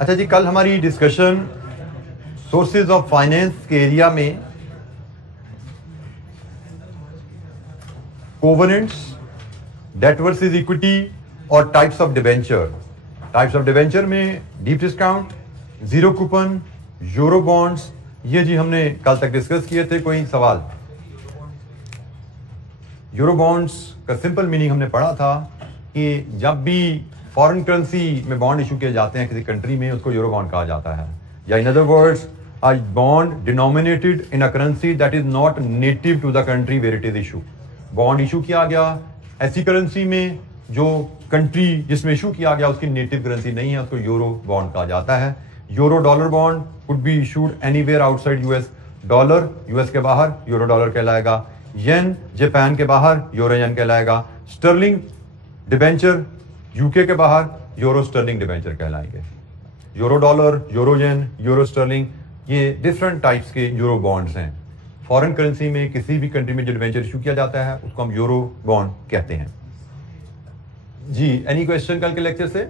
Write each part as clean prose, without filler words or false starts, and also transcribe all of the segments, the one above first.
अच्छा जी, कल हमारी डिस्कशन सोर्सेज ऑफ फाइनेंस के एरिया में कोवेनेंट्स, डेट वर्सेस इक्विटी और टाइप्स ऑफ डिबेंचर में deep discount, zero coupon, euro bonds, ये जी हमने कल तक डिस्कस किए थे। कोई सवाल? यूरो बॉन्ड्स का सिंपल मीनिंग हमने पढ़ा था कि जब भी फॉरेन करेंसी में बॉन्ड इशू किए जाते हैं किसी कंट्री में, उसको यूरो बॉन्ड कहा जाता है, या in other words a bond denominated in a currency that is not native to the country where it is issue. Bond issue किया गया ऐसी करेंसी में जो कंट्री जिसमें इशू किया गया उसकी नेटिव करेंसी नहीं है, उसको यूरो बॉन्ड कहा जाता है। Euro dollar bond could be issued anywhere outside US. Dollar US के बाहर यूरो डॉलर कहलाएगा। येन जापान के बाहर यूरो येन कहलाएगा। स्टर्लिंग डिबेंचर यूके के बाहर यूरो स्टर्लिंग डिबेंचर कहलाएंगे। Euro dollar, euro yen, euro sterling, ये डिफरेंट टाइप्स के यूरो बॉन्ड्स हैं। फॉरेन करेंसी में किसी भी कंट्री में जो डिबेंचर इशू किया जाता है उसको हम यूरो बॉन्ड कहते हैं। जी, एनी क्वेश्चन कल के लेक्चर से?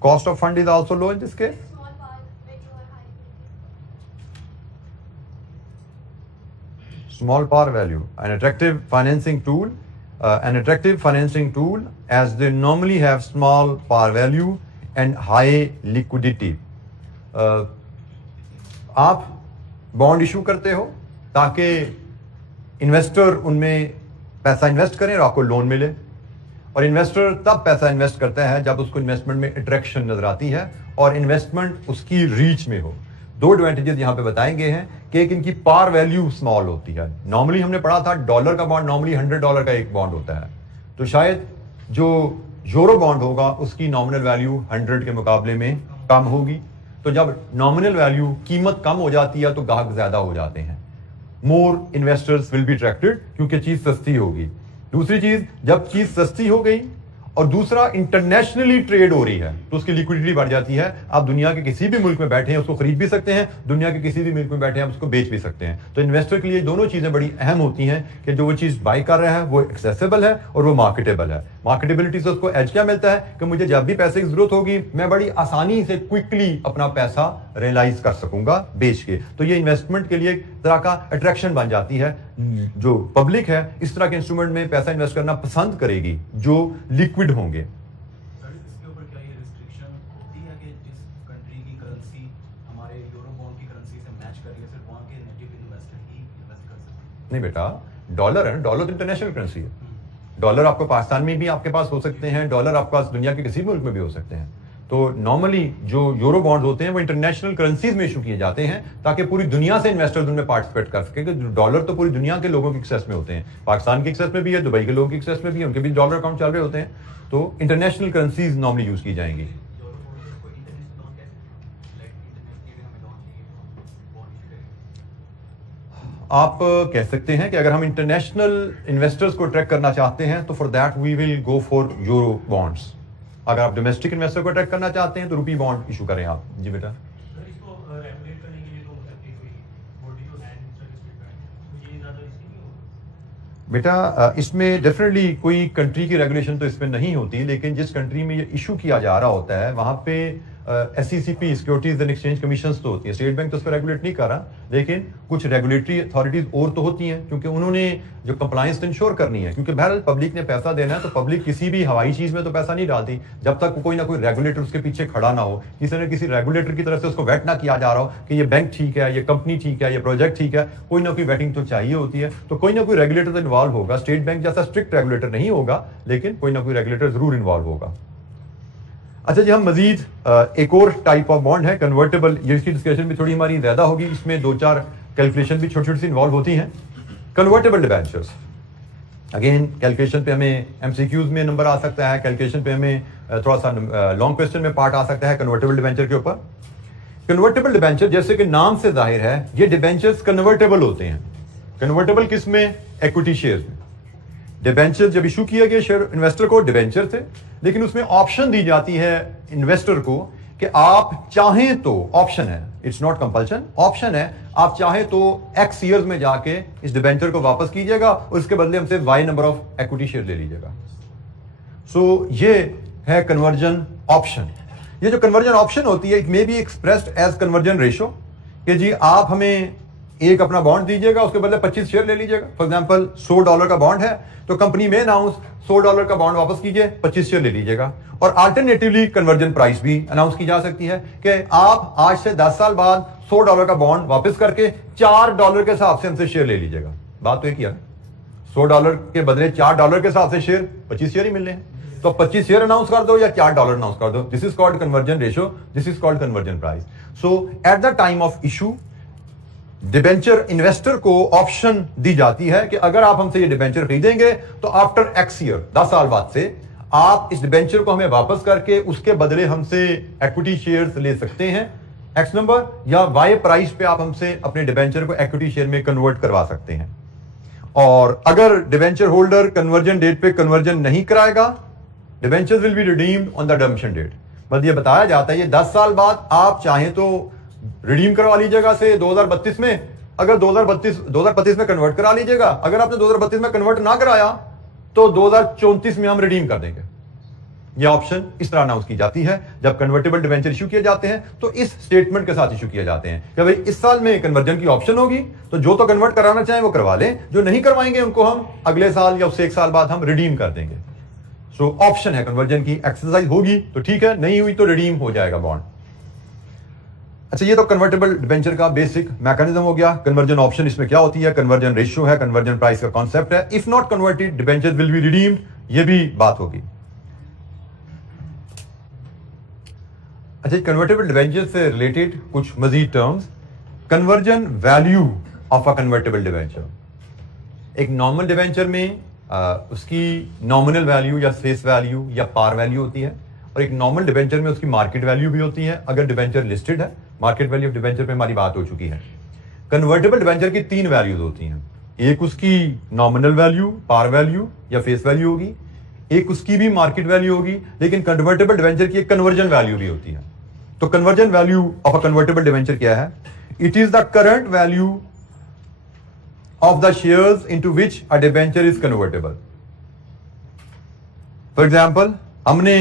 Cost of fund is also low in this case. Small par value, an attractive financing tool as they normally have small par value and high liquidity. आप bond issue करते हो ताकि investor उनमें पैसा invest करें और आपको लोन मिले, और इन्वेस्टर तब पैसा इन्वेस्ट करता है जब उसको इन्वेस्टमेंट में अट्रैक्शन नजर आती है और इन्वेस्टमेंट उसकी रीच में हो। दो एडवांटेजेस यहां पे बताए गए हैं कि एक इनकी पार वैल्यू स्मॉल होती है। नॉर्मली हमने पढ़ा था डॉलर का बॉन्ड नॉर्मली $100 का एक बॉन्ड होता है, तो शायद जो यूरो बॉन्ड होगा उसकी नॉमिनल वैल्यू 100 के मुकाबले में कम होगी। तो जब नॉमिनल वैल्यू कीमत कम हो जाती है तो ग्राहक ज्यादा हो जाते हैं। मोर इन्वेस्टर्स विल बी अट्रैक्टेड क्योंकि चीज सस्ती होगी। दूसरी चीज, जब चीज सस्ती हो गई और दूसरा इंटरनेशनली ट्रेड हो रही है तो उसकी लिक्विडिटी बढ़ जाती है। आप दुनिया के किसी भी मुल्क में बैठे हैं उसको खरीद भी सकते हैं, दुनिया के किसी भी मुल्क में बैठे हैं आप उसको बेच भी सकते हैं। तो इन्वेस्टर के लिए दोनों चीजें बड़ी अहम होती हैं कि जो वो चीज बाय कर रहा है वो एक्सेसिबल है और वो मार्केटेबल है। मार्केटेबिलिटी से उसको एज क्या मिलता है कि मुझे जब भी पैसे की जरूरत होगी मैं बड़ी आसानी से क्विकली अपना पैसा रियलाइज कर सकूंगा बेच के। तो ये इन्वेस्टमेंट के लिए एक तरह का अट्रैक्शन बन जाती है। जो पब्लिक है इस तरह के इंस्ट्रूमेंट में पैसा इन्वेस्ट करना पसंद करेगी जो लिक्विड होंगे। इसके ऊपर क्या ये रिस्ट्रिक्शन होती है कि जिस कंट्री की करेंसी हमारे यूरो बॉन्ड की करेंसी से मैच कर रही है सिर्फ वहां के नेटिव इन्वेस्टर ही इन्वेस्ट कर सकते हैं? नहीं बेटा, डॉलर है ना, डॉलर तो इंटरनेशनल करेंसी है। डॉलर आपको पाकिस्तान में भी आपके पास हो सकते हैं, डॉलर आपके पास दुनिया के किसी मुल्क में भी हो सकते हैं। तो नॉर्मली जो यूरो बॉन्ड होते हैं वो इंटरनेशनल करेंसीज में इशू किए जाते हैं ताकि पूरी दुनिया से इन्वेस्टर्स उनमें पार्टिसिपेट कर सके। डॉलर तो पूरी दुनिया के लोगों की एक्सेस में होते हैं, पाकिस्तान की एक्सेस में भी है, दुबई के लोगों की एक्सेस में भी है, उनके भी डॉलर अकाउंट चल रहे होते हैं। तो इंटरनेशनल करेंसीज नॉर्मली यूज की जाएंगी। आप कह सकते हैं कि अगर हम इंटरनेशनल इन्वेस्टर्स को अट्रैक्ट करना चाहते हैं तो for that we will go for euro bonds. अगर आप डोमेस्टिक इन्वेस्टर को अट्रैक्ट करना चाहते हैं तो रुपी बॉन्ड इशू करें आप। जी बेटा। बेटा इसमें डेफिनेटली कोई कंट्री की रेगुलेशन तो इसमें नहीं होती, लेकिन जिस कंट्री में ये इशू किया जा रहा होता है वहां पे SECP securities and exchange commission तो होती है। स्टेट बैंक तो उस पर रेगुलेट नहीं कर रहा, लेकिन कुछ रेगुलेटरी अथॉरिटीज और तो होती हैं क्योंकि उन्होंने जो कंप्लायंस इंश्योर करनी है। क्योंकि बहरहाल पब्लिक ने पैसा देना है तो पब्लिक किसी भी हवाई चीज में तो पैसा नहीं डालती जब तक कोई ना कोई रेगुलेटर उसके पीछे खड़ा ना हो, किसी न किसी रेगुलेटर की तरफ से उसको वेट ना किया जा रहा हो कि ये बैंक ठीक है, ये कंपनी ठीक है, ये प्रोजेक्ट ठीक है। कोई ना कोई वेटिंग तो चाहिए होती है, तो कोई ना कोई रेगुलेटर तो इन्वॉल्व होगा। स्टेट बैंक जैसा स्ट्रिक्ट रेगुलेटर नहीं होगा, लेकिन कोई ना कोई रेगुलेटर जरूर इन्वॉल्व होगा। अच्छा जी, हम मजीद एक और टाइप ऑफ बॉन्ड है कन्वर्टेबल। ये इसकी डिस्कशन भी थोड़ी हमारी ज्यादा होगी, इसमें 2-4 कैलकुलेशन भी छोटी छोटी सी इन्वॉल्व होती हैं। कन्वर्टेबल डिबेंचर्स, अगेन कैलकुलेशन पे हमें MCQs में नंबर आ सकता है, कैलकुलेशन पे हमें थोड़ा सा लॉन्ग क्वेश्चन में पार्ट आ सकता है कन्वर्टेबल डिबेंचर के ऊपर। कन्वर्टेबल डिबेंचर जैसे कि नाम से जाहिर है ये डिबेंचर्स कन्वर्टेबल होते हैं। कन्वर्टेबल किस में? इक्विटी शेयर में। डिबेंचर जब इशू किया गया शेयर इन्वेस्टर को डिबेंचर थे, लेकिन उसमें ऑप्शन दी जाती है इन्वेस्टर को कि आप चाहें तो, ऑप्शन है, इट्स नॉट कंपल्शन, ऑप्शन है, आप चाहें तो X ईयर्स में जाके इस डिबेंचर को वापस कीजिएगा और इसके बदले हमसे Y number of equity share ले लीजिएगा। सो ये है कन्वर्जन ऑप्शन। ये जो कन्वर्जन ऑप्शन होती है, it may be expressed as conversion ratio, कि जी आप हमें एक अपना बॉन्ड दीजिएगा, उसके बदले 25 शेयर ले लीजिएगा। फॉर एग्जांपल $100 का बॉन्ड है, तो कंपनी में अनाउंस $100 का बॉन्ड वापस कीजिए, 25 शेयर ले लीजिएगा। और अल्टरनेटिवली कन्वर्जन प्राइस भी अनाउंस की जा सकती है कि आप आज से 10 साल बाद $100 का बॉन्ड वापस करके $4 के हिसाब से हमसे शेयर ले लीजिएगा। बात तो एक ही है, $100 के बदले $4 के हिसाब से शेयर, 25 शेयर ही मिलने हैं। तो 25 शेयर अनाउंस कर दो या $4 अनाउंस कर दो, this is called conversion ratio, this is called conversion price. So at the time of issue debenture investor को ऑप्शन दी जाती है कि अगर आप हमसे ये डिबेंचर खरीदेंगे तो आफ्टर एक्स ईयर, 10 साल बाद से आप इस डिबेंचर को हमें वापस करके उसके बदले हमसे इक्विटी शेयर्स ले सकते हैं एक्स नंबर, या वाई प्राइस पे आप हमसे अपने डिबेंचर को इक्विटी शेयर में कन्वर्ट करवा सकते हैं। और अगर डिबेंचर होल्डर कन्वर्जन डेट पे कन्वर्जन नहीं कराएगा, debentures will be redeemed on the redemption date. बस ये बताया जाता है ये 10 साल बाद आप चाहें तो रिडीम करवा लीजिएगा से 2032 में, अगर 2032 में कन्वर्ट करा लीजिएगा। अगर आपने 2032 में कन्वर्ट ना कराया तो 2034 में हम रिडीम कर देंगे। यह ऑप्शन इस तरह अनाउंस की जाती है जब कन्वर्टेबल डिबेंचर इशू किए जाते हैं, तो इस स्टेटमेंट के साथ इशू किए जाते हैं कि भाई इस साल में कन्वर्जन की ऑप्शन होगी, तो जो तो कन्वर्ट कराना चाहें वो करवा लें, जो नहीं करवाएंगे उनको हम अगले साल या उससे 1 साल बाद हम रिडीम कर देंगे। सो ऑप्शन है, कन्वर्जन की एक्सरसाइज होगी तो ठीक है, नहीं हुई तो रिडीम हो जाएगा बॉन्ड। अच्छा, ये तो कन्वर्टेबल डिबेंचर का बेसिक मैकेनिज्म हो गया। कन्वर्जन ऑप्शन इसमें क्या होती है, कन्वर्जन रेशियो है, कन्वर्जन प्राइस का कॉन्सेप्ट है। If not converted debenture will be redeemed, ये भी बात होगी। अच्छा, कन्वर्टेबल डिबेंचर से रिलेटेड कुछ मजीद terms. Conversion value of a convertible debenture. एक नॉर्मल डिबेंचर में उसकी नॉमिनल वैल्यू या फेस वैल्यू या पार वैल्यू होती है, और एक नॉर्मल डिबेंचर में उसकी मार्केट वैल्यू भी होती है अगर डिबेंचर लिस्टेड है। मार्केट वैल्यू ऑफ डिबेंचर पे हमारी बात हो चुकी है। कन्वर्टेबल डिबेंचर की 3 वैल्यूज होती हैं, एक उसकी नॉमिनल वैल्यू, पार वैल्यू या फेस वैल्यू होगी, एक उसकी भी मार्केट वैल्यू होगी, लेकिन कन्वर्टेबल डिबेंचर की एक कन्वर्जन वैल्यू भी होती है। तो conversion value of a convertible debenture क्या है? It is the current value of the shares into which a debenture is convertible. For example, हमने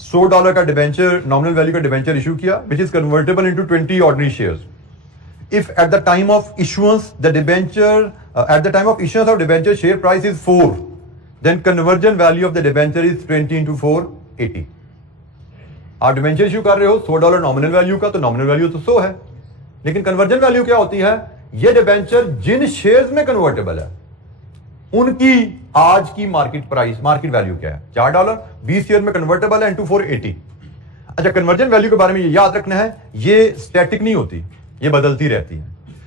$100 का डिबेंचर, नॉमिनल वैल्यू का डिबेंचर इशू किया, which is convertible into 20 ordinary shares. If at the time of issuance the debenture, at the time of issuance of debenture share price is 4, then conversion value of the debenture is 20 into 4, 80. आप debenture issue कर रहे हो $100 nominal value का, तो nominal value तो 100 है, लेकिन conversion value क्या होती है? ये डिबेंचर जिन शेयर्स में कन्वर्टेबल है उनकी आज की मार्केट प्राइस, मार्केट वैल्यू क्या है? $4, 20 शेयर में कन्वर्टेबल है, इंटू 480। अच्छा, कन्वर्जन वैल्यू के बारे में ये याद रखना है, ये स्टैटिक नहीं होती, ये बदलती रहती है।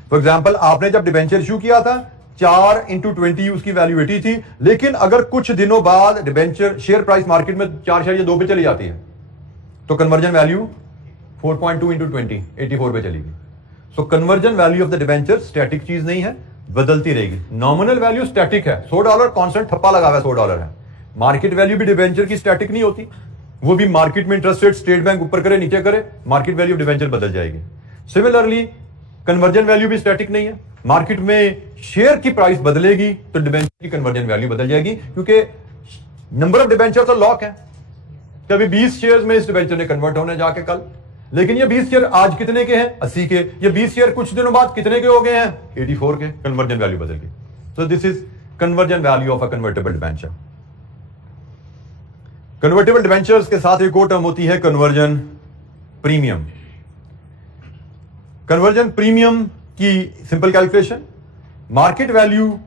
फॉर एग्जांपल, आपने जब डिबेंचर इशू किया था 4 into 20 उसकी वैल्यू 80 थी, लेकिन अगर कुछ दिनों बाद डिबेंचर शेयर प्राइस मार्केट में 4.2 पे चली जाती है, तो कन्वर्जन वैल्यू 4.2 into 20, 84 पे चलेगी। So conversion value of the debenture static चीज नहीं है, बदलती रहेगी। नॉमिनल वैल्यू स्टैटिक है, $100 कांस्टेंट ठप्पा लगा हुआ है, $100 है। मार्केट वैल्यू भी डिबेंचर की स्टैटिक नहीं होती, वो भी मार्केट में इंटरेस्ट रेट स्टेट बैंक ऊपर करे नीचे करे, मार्केट वैल्यू ऑफ डिबेंचर बदल जाएगी। सिमिलरली कन्वर्जन वैल्यू भी स्टैटिक नहीं है, मार्केट में शेयर की प्राइस बदलेगी तो डिबेंचर की कन्वर्जन वैल्यू बदल जाएगी, क्योंकि नंबर ऑफ डिबेंचर तो लॉक है। कभी 20 शेयर्स में इस डिबेंचर ने कन्वर्ट होने जाके कल, लेकिन ये 20 शेयर आज कितने के हैं? 80 के। ये 20 शेयर कुछ दिनों बाद कितने के हो गए हैं? 84 के। कन्वर्जन वैल्यू बदल गई। So this is conversion value of a convertible debenture. Convertible debentures के साथ एक और टर्म होती है कन्वर्जन प्रीमियम। कन्वर्जन प्रीमियम की simple calculation, market value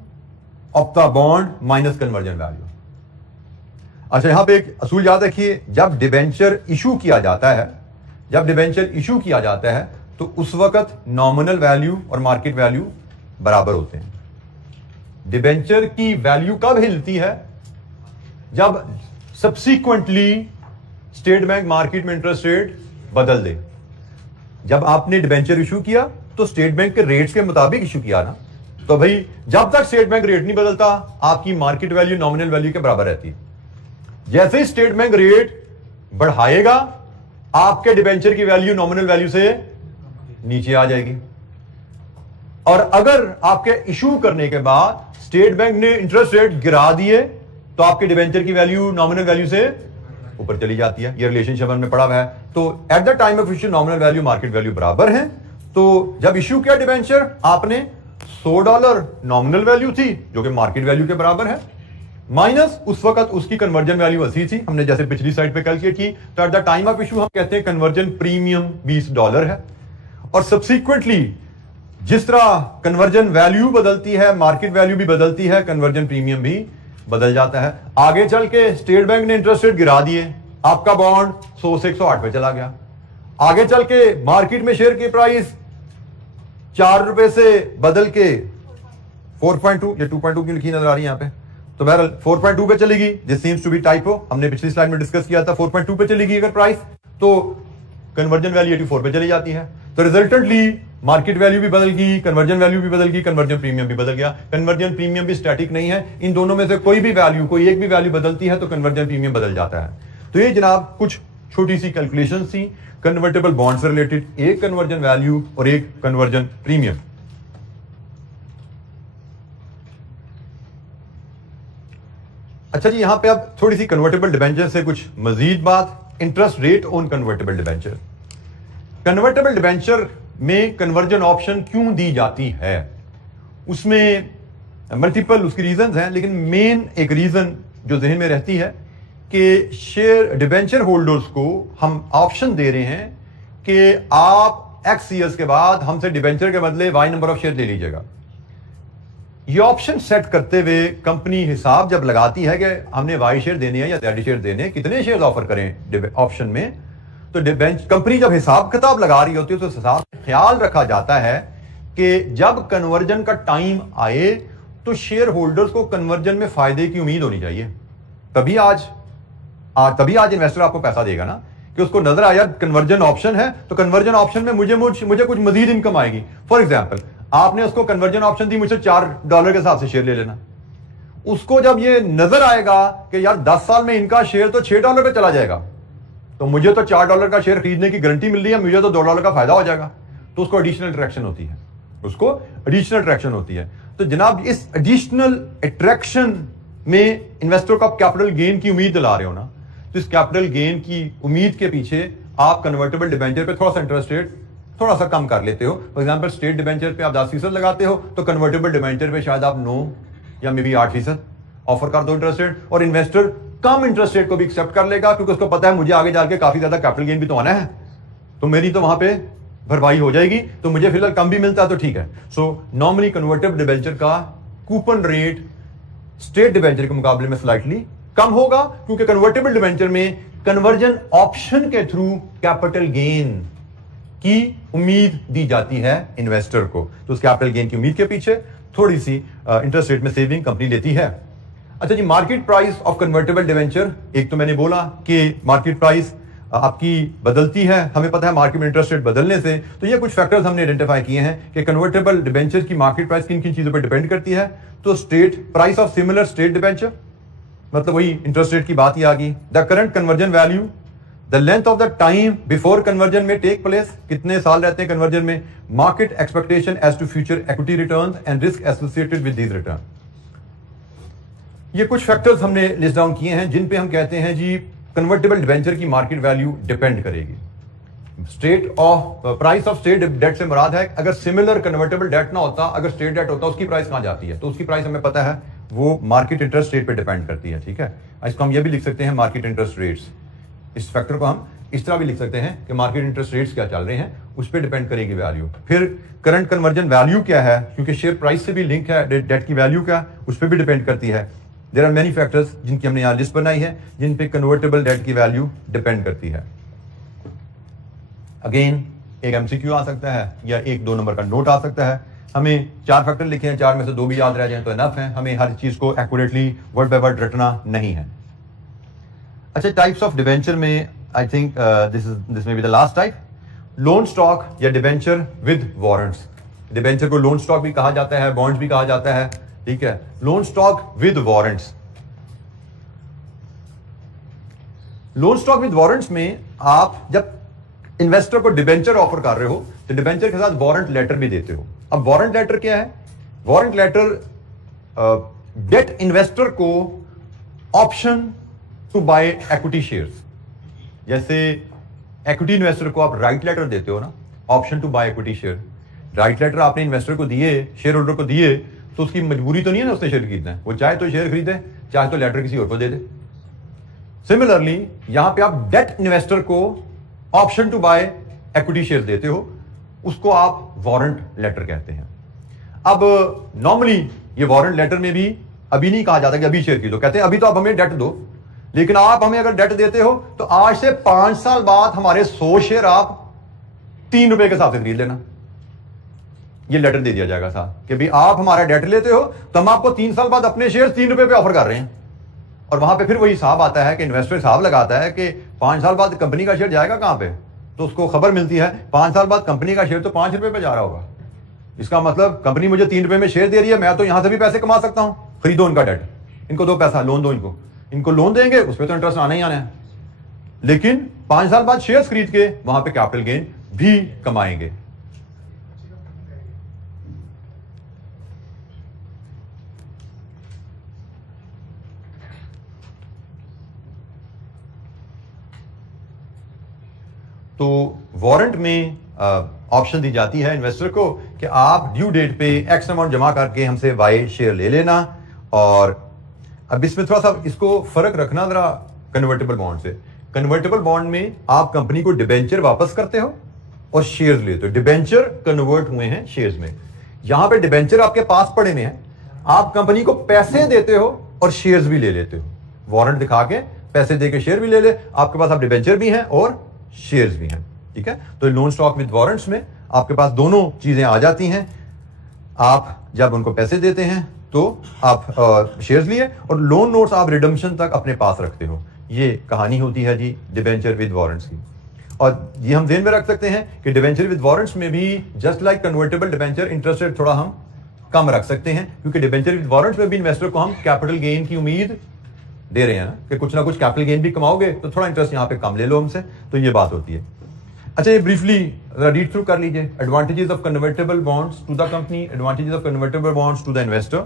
of the bond minus conversion value. अच्छा, यहां पे एक असूल याद रखिए, जब डिबेंचर इशू किया जाता है तो उस वक्त नॉमिनल वैल्यू और मार्केट वैल्यू बराबर होते हैं। डिबेंचर की वैल्यू कब हिलती है? जब सब्सीक्वेंटली स्टेट बैंक मार्केट में इंटरेस्ट रेट बदल दे। जब आपने डिबेंचर इशू किया तो स्टेट बैंक के रेट्स के मुताबिक इशू किया ना, तो भाई जब तक स्टेट बैंक रेट नहीं बदलता आपकी मार्केट वैल्यू नॉमिनल वैल्यू के बराबर रहती है। जैसे ही स्टेट बैंक रेट बढ़ाएगा आपके डिबेंचर की वैल्यू नॉमिनल वैल्यू से नीचे आ जाएगी। और अगर आपके इशू करने के बाद स्टेट बैंक ने इंटरेस्ट रेट गिरा दिए तो आपके डिबेंचर की वैल्यू नॉमिनल वैल्यू से ऊपर चली जाती है। ये रिलेशनशिप में पड़ा हुआ है। तो at the time of issue nominal value market value बराबर है। तो जब इश्यू किया डिबेंचर आपने $100 नॉमिनल वैल्यू थी जो कि मार्केट वैल्यू के बराबर है, माइनस उस वक्त उसकी कन्वर्जन वैल्यू 80 थी, हमने जैसे पिछली स्लाइड पे कैलकुलेट की। तो at the time of issue हम कहते हैं कन्वर्जन प्रीमियम $20 है। और सब्सिक्वेंटली जिस तरह कन्वर्जन वैल्यू बदलती है मार्केट वैल्यू भी बदलती है, कन्वर्जन प्रीमियम भी बदल जाता है। आगे चल के स्टेट बैंक ने इंटरेस्ट रेट गिरा दिए, आपका बॉन्ड 100 से 108 पे चला गया। आगे चल के मार्केट में शेयर की प्राइस ₹4 से बदल के 4.2 या 2.2 की लिखी नजर आ रही है यहां पे, तो बहरहाल 4.2 पे चलेगी। This seems to be typo, हमने पिछली स्लाइड में डिस्कस किया था। 4.2 पे चलेगी अगर प्राइस, तो कन्वर्जन वैल्यू 84 पे चली जाती है। तो रिजल्टेंटली मार्केट वैल्यू भी बदल गई, कन्वर्जन वैल्यू भी बदल गई, कन्वर्जन प्रीमियम भी बदल गया। कन्वर्जन प्रीमियम भी स्टैटिक नहीं है, इन दोनों में से कोई भी वैल्यू, कोई एक भी वैल्यू बदलती है तो कन्वर्जन प्रीमियम बदल जाता है। तो ये जनाब कुछ छोटी सी कैलकुलेशन थी कन्वर्टेबल बॉन्ड से रिलेटेड, एक कन्वर्जन वैल्यू और एक कन्वर्जन प्रीमियम। अच्छा जी, यहां पे अब थोड़ी सी कन्वर्टेबल डिबेंचर से कुछ मजीद बात। Interest rate on convertible debenture. Convertible debenture में कन्वर्जन ऑप्शन क्यों दी जाती है, उसमें मल्टीपल उसकी रीजंस हैं, लेकिन मेन एक रीजन जो जहन में रहती है कि शेयर डिबेंचर होल्डर्स को हम ऑप्शन दे रहे हैं कि आप X ईयर्स के बाद हमसे डिबेंचर के बदले Y नंबर ऑफ शेयर ले लीजिएगा। ये ऑप्शन सेट करते हुए कंपनी हिसाब जब लगाती है कि हमने Y शेयर देने हैं या Z शेयर देने हैं, कितने शेयर ऑफर करें ऑप्शन में, तो कंपनी जब हिसाब किताब लगा रही होती है तो हिसाब ख्याल रखा जाता है कि जब कन्वर्जन का टाइम आए तो शेयर होल्डर्स को कन्वर्जन में फायदे की उम्मीद होनी चाहिए। तभी आज इन्वेस्टर आपको पैसा देगा ना, कि उसको नजर आया कन्वर्जन ऑप्शन है तो कन्वर्जन ऑप्शन में मुझे कुछ मजीद इनकम आएगी। फॉर एग्जाम्पल आपने उसको कन्वर्जन ऑप्शन दी, मुझसे $4 के हिसाब से शेयर ले लेना। उसको जब ये नजर आएगा कि यार 10 साल में इनका शेयर तो $6 पे चला जाएगा, तो मुझे तो $4 का शेयर खरीदने की गारंटी मिल रही है, मुझे तो $2 का फायदा हो जाएगा, तो उसको एडिशनल अट्रैक्शन होती है। तो जनाब इस एडिशनल अट्रैक्शन में इन्वेस्टर को आप कैपिटल गेन की उम्मीद दिला रहे हो ना, तो इस कैपिटल गेन की उम्मीद के पीछे आप कन्वर्टेबल डिबेंचर पे थोड़ा सा इंटरेस्ट रेट थोड़ा सा कम कर लेते हो। फॉर एग्जांपल स्टेट डिबेंचर पे आप 10% लगाते हो, तो कन्वर्टेबल डिबेंचर पे शायद आप 9 या मे बी 8% ऑफर कर दो इंटरेस्ट रेट, और इन्वेस्टर कम इंटरेस्ट रेट को भी एक्सेप्ट कर लेगा क्योंकि उसको पता है मुझे आगे जाके काफी ज्यादा कैपिटल गेन भी तो आना है, तो मेरी तो वहां पे भरपाई हो जाएगी, तो मुझे फिलहाल कम भी मिलता है तो ठीक है। सो नॉर्मली कन्वर्टेबल डिबेंचर का कूपन रेट स्टेट डिबेंचर के मुकाबले में स्लाइटली कम होगा, क्योंकि कन्वर्टेबल डिबेंचर में कन्वर्जन ऑप्शन के थ्रू कैपिटल गेन की उम्मीद दी जाती है इन्वेस्टर को, तो उस कैपिटल गेन की उम्मीद के पीछे थोड़ी सी इंटरेस्ट रेट में सेविंग कंपनी लेती है। अच्छा जी, market price of convertible debenture, एक तो मैंने बोला कि मार्केट प्राइस आपकी बदलती है, हमें पता है मार्केट में इंटरेस्ट रेट बदलने से, तो ये कुछ फैक्टर्स हमने आइडेंटिफाई किए हैं कि कन्वर्टेबल डिबेंचर की मार्केट प्राइस किन किन चीजों पर डिपेंड करती है। तो state price of similar state debenture, मतलब वही इंटरेस्ट रेट की बात ही आ गई। The current conversion value, the length of the time before conversion में टेक प्लेस, कितने साल रहते हैं कन्वर्जन में, market expectation as to future equity returns and risk associated with these return. ये कुछ फैक्टर्स हमने लिस्ट डाउन किए हैं जिन पे हम कहते हैं जी कन्वर्टेबल डिबेंचर की मार्केट वैल्यू डिपेंड करेगी। State of price of state debt से मुराद है अगर सिमिलर कन्वर्टेबल डेट ना होता, अगर स्टेट डेट होता, उसकी प्राइस कहां जाती है, तो उसकी प्राइस हमें पता है वो मार्केट इंटरेस्ट रेट पे डिपेंड करती है। ठीक है, इसको हम ये भी लिख सकते हैं मार्केट इंटरेस्ट रेट्स, इस फैक्टर को हम इस तरह भी लिख सकते हैं कि मार्केट इंटरेस्ट रेट्स क्या चल रहे हैं उस पर डिपेंड करेगी वैल्यू। फिर करंट कन्वर्जन वैल्यू क्या है, क्योंकि शेयर प्राइस से भी लिंक है, डेट की वैल्यू क्या उस पर भी डिपेंड करती है। देयर आर मेनी फैक्टर्स जिनकी हमने यहां लिस्ट बनाई है जिन पे कन्वर्टेबल डेट की वैल्यू डिपेंड करती है। अगेन एक एमसीक्यू आ सकता है या 1-2 नंबर का नोट आ सकता है। हमें 4 फैक्टर लिखे हैं, 4 में से 2 भी याद रह जाए तो इनफ है, हमें हर चीज को एक्यूरेटली वर्ड बाय वर्ड रटना नहीं है। अच्छा, टाइप्स ऑफ डिबेंचर में आई थिंक दिस में be the last type, loan stock या डिबेंचर विद वारंट्स। डिबेंचर को लोन स्टॉक भी कहा जाता है, बॉन्ड्स भी कहा जाता है। ठीक है, loan stock with warrants. Loan stock with warrants में आप जब इन्वेस्टर को डिबेंचर ऑफर कर रहे हो तो डिबेंचर के साथ वारंट लेटर भी देते हो। अब वारंट लेटर क्या है? वारंट लेटर डेट इन्वेस्टर को option to buy equity shares, जैसे इक्विटी इन्वेस्टर को आप राइट लेटर देते हो ना, option to buy equity share, right letter आपने इन्वेस्टर को दिए, शेयर होल्डर को दिए, तो उसकी मजबूरी तो नहीं है ना उसने शेयर खरीदना है, वो चाहे तो शेयर खरीदे, चाहे तो लेटर किसी और को दे दे। सिमिलरली यहां पे आप डेट इन्वेस्टर को option to buy equity share देते हो, उसको आप वारंट लेटर कहते हैं। अब नॉर्मली ये वारंट लेटर में भी अभी नहीं कहा जाता कि अभी शेयर खरीदो, कहते हैं अभी तो आप हमें डेट दो, लेकिन आप हमें अगर डेट देते हो तो आज से 5 साल बाद हमारे 100 शेयर आप 3 रुपए के हिसाब से खरीद लेना। ये लेटर दे दिया जाएगा साहब कि भाई आप हमारा डेट लेते हो तो हम आपको 3 साल बाद अपने शेयर 3 रुपए पे ऑफर कर रहे हैं। और वहां पे फिर वही हिसाब आता है कि इन्वेस्टर हिसाब लगाता है कि 5 साल बाद कंपनी का शेयर जाएगा कहां पे, तो उसको खबर मिलती है 5 साल बाद कंपनी का शेयर तो 5 रुपए पे जा रहा होगा, इसका मतलब कंपनी मुझे 3 रुपए में शेयर दे रही है, मैं तो यहां से भी पैसे कमा सकता हूं, खरीदो इनका डेट, इनको दो पैसा, लोन दो, इनको लोन देंगे, उस पर तो इंटरेस्ट आना ही आना है, लेकिन 5 साल बाद शेयर्स खरीद के वहां पे कैपिटल गेन भी कमाएंगे। तो वारंट में ऑप्शन दी जाती है इन्वेस्टर को कि आप ड्यू डेट पे एक्स अमाउंट जमा करके हमसे वाई शेयर ले लेना। और अब इसमें थोड़ा सा इसको फर्क रखना जरा कन्वर्टेबल बॉन्ड से। कन्वर्टेबल बॉन्ड में आप कंपनी को डिबेंचर वापस करते हो और शेयर्स लेते हो, डिबेंचर कन्वर्ट हुए हैं शेयर्स में। यहां पे डिबेंचर आपके पास पड़े हुए हैं, आप कंपनी को पैसे देते हो और शेयर्स भी ले लेते हो, वारंट दिखा के पैसे देके शेयर भी ले ले, आपके पास आप डिबेंचर भी हैं और शेयर्स भी हैं, ठीक है। तो लोन स्टॉक विद वारंट्स में आपके पास दोनों चीजें आ जाती हैं। आप जब उनको पैसे देते हैं तो आप शेयर्स लिए, और लोन नोट्स आप रिडम्पशन तक अपने पास रखते हो। ये कहानी होती है जी डिबेंचर विद वारंट्स की। और ये हम ध्यान में रख सकते हैं कि डिबेंचर विद वारंट्स में भी just like convertible debenture interest rate थोड़ा हम कम रख सकते हैं, क्योंकि डिबेंचर विद वारंट्स में भी इन्वेस्टर को हम कैपिटल गेन की उम्मीद दे रहे हैं ना, कि कुछ ना कुछ कैपिटल गेन भी कमाओगे तो थोड़ा इंटरेस्ट यहाँ पे कम ले लो हमसे, तो ये बात होती है। अच्छा, ये ब्रीफली रीड थ्रू कर लीजिए। Advantages of convertible bonds to the company, advantages of convertible bonds to the investor.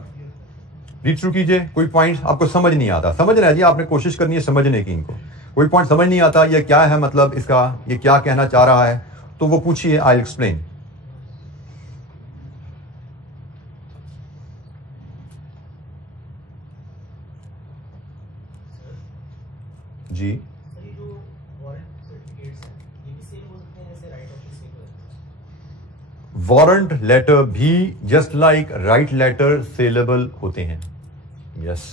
Read through कीजिए। कोई पॉइंट आपको समझ नहीं आता, समझ रहे हैं जी, आपने कोशिश करनी है समझने की। इनको कोई पॉइंट समझ नहीं आता, ये क्या है मतलब इसका, ये क्या कहना चाह रहा है, तो वो पूछिए, आई एक्सप्लेन। जी, वारंट लेटर भी just like right letter saleable होते हैं। यस,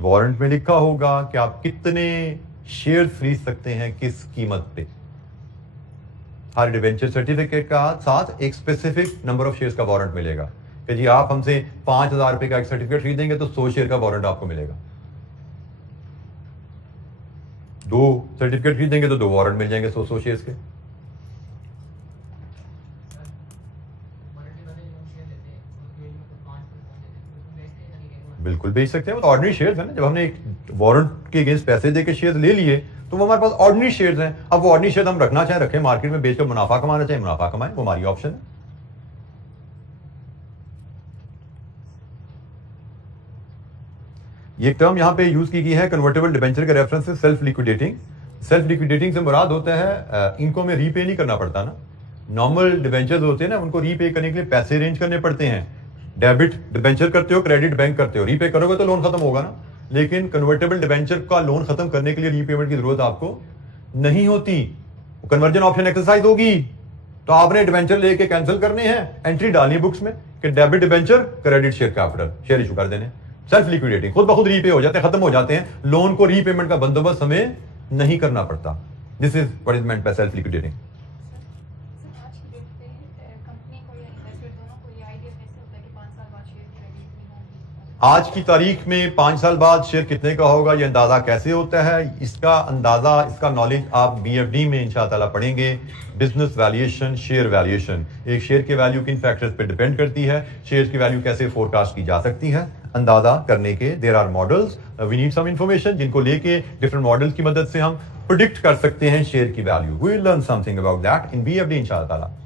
वारंट में लिखा होगा कि आप कितने शेयर खरीद सकते हैं किस कीमत पे। हर डिबेंचर सर्टिफिकेट का साथ एक स्पेसिफिक नंबर ऑफ शेयर्स का वारंट मिलेगा कि जी आप हमसे 5,000 रुपए का एक सर्टिफिकेट खरीदेंगे तो 100 शेयर का वारंट आपको मिलेगा। 2 सर्टिफिकेट खरीदेंगे तो 2 वारंट मिल जाएंगे 100 शेयर्स के। बिल्कुल बेच सकते हैं, वो तो ऑर्डिनरी शेयर्स है ना। जब हमने एक वारंट के अगेंस्ट पैसे देके शेयर्स ले लिए तो वो हमारे पास ऑर्डिनरी शेयर्स हैं। अब वो ऑर्डिनरी शेयर्स हम रखना चाहे रखें, मार्केट में बेचकर मुनाफा कमाना चाहे मुनाफा कमाएं, वो हमारी ऑप्शन है। ये टर्म यहां पे यूज की गई है कन्वर्टेबल डिबेंचर के रेफरेंस से, सेल्फ लिक्विडेटिंग। सेल्फ लिक्विडेटिंग से मुराद होता है इनको में रीपे नहीं करना पड़ता ना। नॉर्मल डिबेंचर्स होते हैं ना, उनको रीपे करने के लिए पैसे अरेंज करने पड़ते हैं। डेबिट डिबेंचर करते हो, क्रेडिट बैंक करते हो, रीपे करोगे तो लोन खत्म होगा ना। लेकिन कन्वर्टेबल डिबेंचर का लोन खत्म करने के लिए रीपेमेंट की जरूरत आपको नहीं होती। कन्वर्जन ऑप्शन एक्सरसाइज होगी तो आपने डिबेंचर लेके कैंसिल करने हैं, एंट्री डालनी बुक्स में कि debit debenture credit share capital, share issue कर देने। सेल्फ लिक्विडेटिंग, खुद ब खुद रीपे हो जाते हैं, खत्म हो जाते हैं। लोन को रीपेमेंट का बंदोबस्त हमें नहीं करना पड़ता। This is what is meant by self liquidating. आज की तारीख में 5 साल बाद शेयर कितने का होगा, ये अंदाज़ा कैसे होता है, इसका अंदाज़ा, इसका नॉलेज आप BFD में इंशाअल्लाह पढ़ेंगे। बिजनेस वैल्यूएशन, शेयर वैल्यूएशन, एक शेयर के वैल्यू किन फैक्टर्स पे डिपेंड करती है, शेयर की वैल्यू कैसे फोरकास्ट की जा सकती है, अंदाज़ा करने के there are models, we need some information जिनको लेके डिफरेंट मॉडल्स की मदद से हम प्रिडिक्ट कर सकते हैं शेयर की value. We will learn something about that in BFD इंशाअल्लाह।